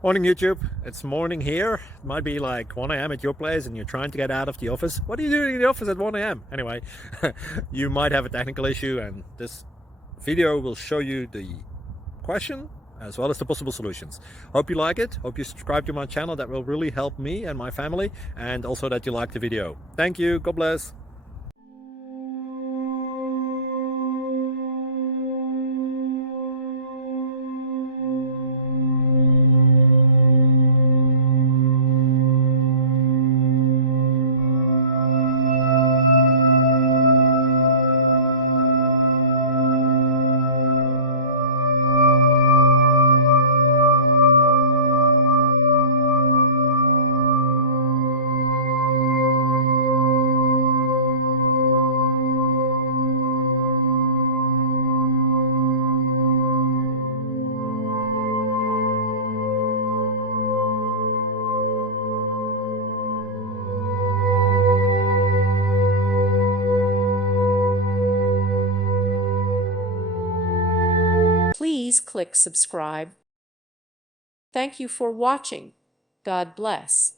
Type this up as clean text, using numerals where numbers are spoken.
Morning YouTube, it's morning here. It might be like 1 a.m. at your place and you're trying to get out of the office. What are you doing in the office at 1 a.m.? Anyway, you might have a technical issue and this video will show you the question as well as the possible solutions. Hope you like it, hope you subscribe to my channel. That will really help me and my family, and also that you like the video. Thank you, God bless. Please click subscribe. Thank you for watching. God bless.